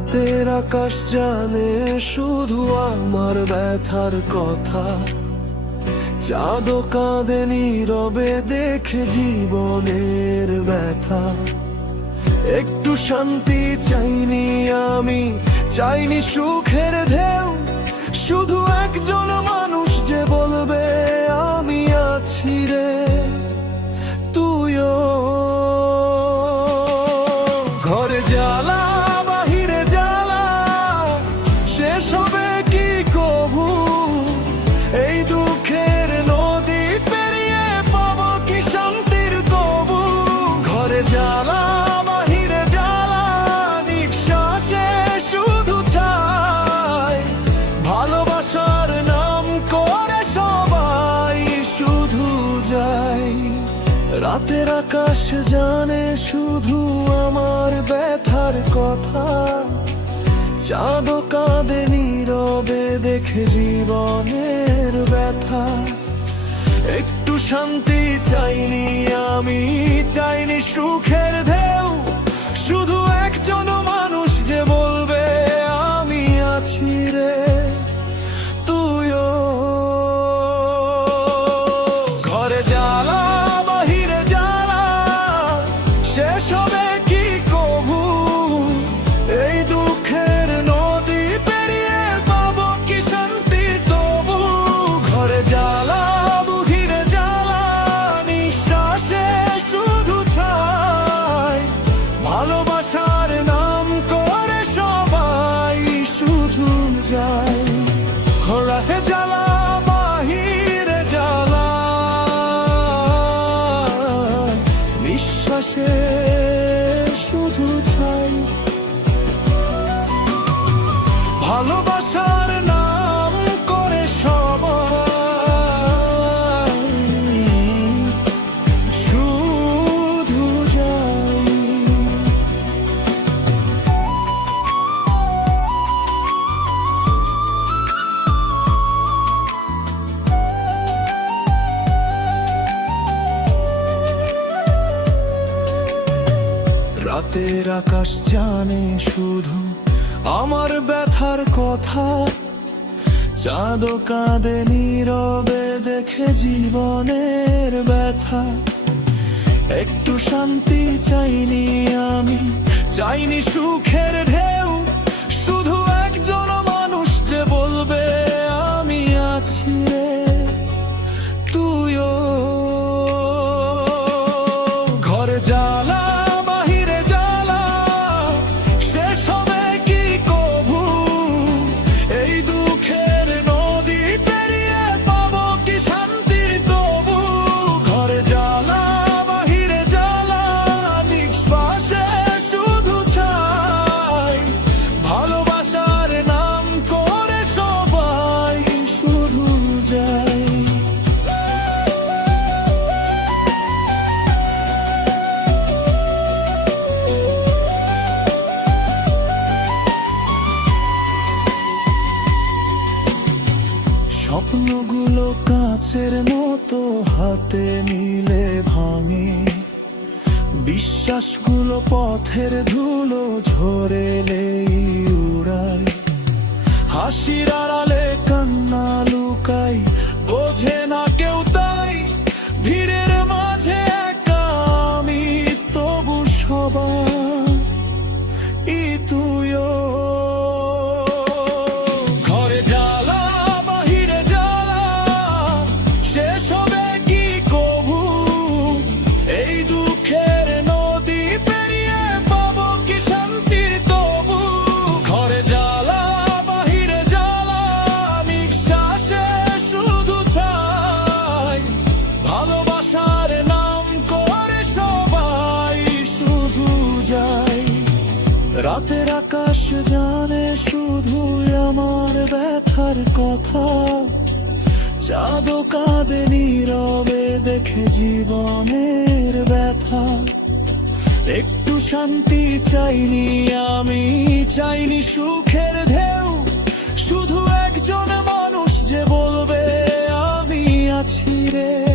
রাতের আকাশ জানে শুধু আমার ব্যথার কথা। চাঁদ কাঁদে নীরবে দেখে জীবনের ব্যথা। একটু শান্তি চাইনি আমি, চাইনি সুখের ঢেউ, শুধু একজন রাতের আকাশ জানে শুধু আমার ব্যথার কথা। চাঁদ কাঁদে নীরবে দেখে জীবনের ব্যথা। একটু শান্তি চাইনি আমি, চাইনি সুখের ঢেউ। ভালোবাসার নাম করে সবাই। শুধু যাই। রাতের আকাশ জানে শুধু আমার ব্যথার কথা। চাঁদ কাঁদে নীরবে দেখে জীবনের ব্যথা। একটু শান্তি চাইনি আমি, চাইনি সুখের ঢেউ, শুধু স্বপ্নগুলো কাছের মতো হাতে নিলে ভাঙে। বিশ্বাসগুলো পথের ধুলো ঝরেলেই উড়ায়। হাসির রাতের আকাশ জানে শুধু আমার ব্যথার কথা। চাঁদ কাঁদে নীরবে, দেখে জীবনের ব্যথা। একটু শান্তি চাইনি আমি, চাইনি সুখের ঢেউ। শুধু একজন মানুষ যে বলবে, আমি আছি রে।